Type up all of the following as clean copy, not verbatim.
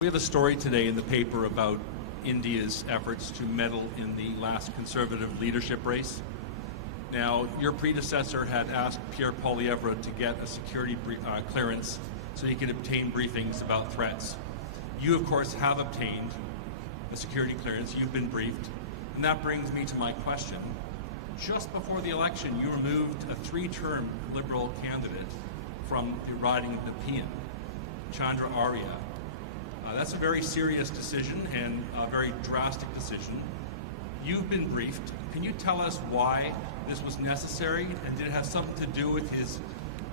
We have a story today in the paper about India's efforts to meddle in the last Conservative leadership race. Now, your predecessor had asked Pierre Poilievre to get a security clearance so he could obtain briefings about threats. You, of course, have obtained a security clearance. You've been briefed. And that brings me to my question. Just before the election, you removed a three-term Liberal candidate from the riding of Nepean, Chandra Arya. That's a very serious decision and a very drastic decision. You've been briefed. Can you tell us why this was necessary, and did it have something to do with his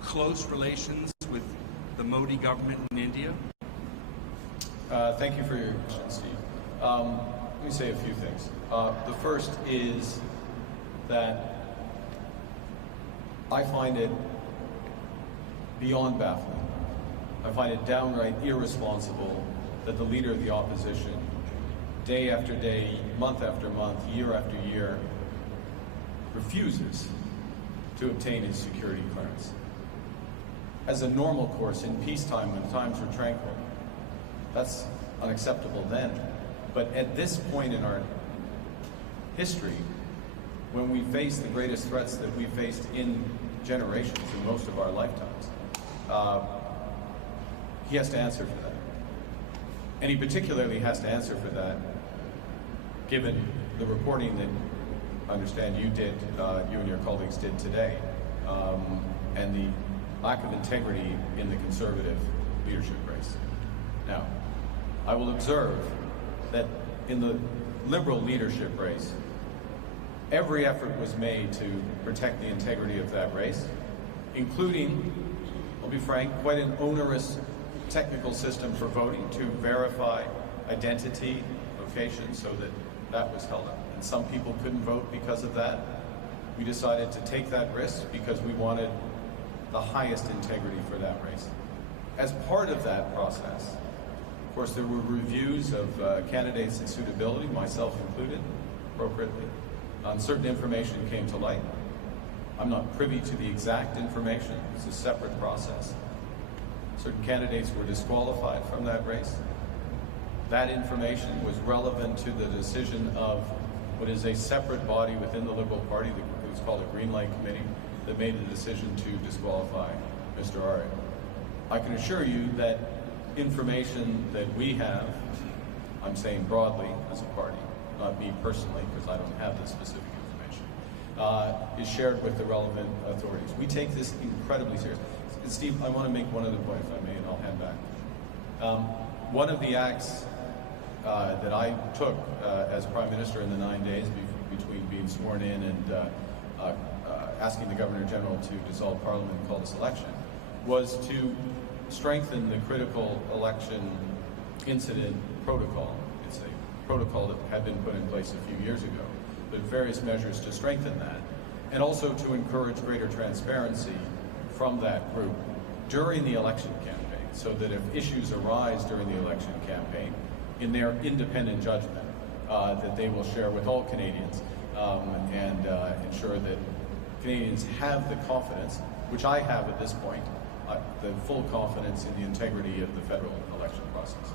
close relations with the Modi government in India? Thank you for your question, Steve. Let me say a few things. The first is that I find it beyond baffling. I find it downright irresponsible that the leader of the opposition, day after day, month after month, year after year, refuses to obtain his security clearance. As a normal course in peacetime, when times were tranquil, that's unacceptable then. But at this point in our history, when we face the greatest threats that we've faced in generations, in most of our lifetimes, he has to answer for that. And he particularly has to answer for that, given the reporting that I understand you did, you and your colleagues did today, and the lack of integrity in the Conservative leadership race. Now, I will observe that in the Liberal leadership race, every effort was made to protect the integrity of that race, including, I'll be frank, quite an onerous technical system for voting to verify identity, location, so that that was held up. And some people couldn't vote because of that. We decided to take that risk because we wanted the highest integrity for that race. As part of that process, of course, there were reviews of candidates and suitability, myself included, appropriately. Certain information came to light. I'm not privy to the exact information. It's a separate process. Certain candidates were disqualified from that race. That information was relevant to the decision of what is a separate body within the Liberal Party, it was called a Green Light Committee, that made the decision to disqualify Mr. Arya. I can assure you that information that we have, I'm saying broadly as a party, not me personally, because I don't have the specific information, is shared with the relevant authorities. We take this incredibly seriously. Steve, I want to make one other point, if I may, and I'll hand back. One of the acts that I took as Prime Minister in the 9 days between being sworn in and asking the Governor-General to dissolve Parliament and call this election was to strengthen the critical election incident protocol. It's a protocol that had been put in place a few years ago, but various measures to strengthen that, and also to encourage greater transparency from that group during the election campaign, so that if issues arise during the election campaign, in their independent judgment, that they will share with all Canadians and ensure that Canadians have the confidence, which I have at this point, the full confidence in the integrity of the federal election process.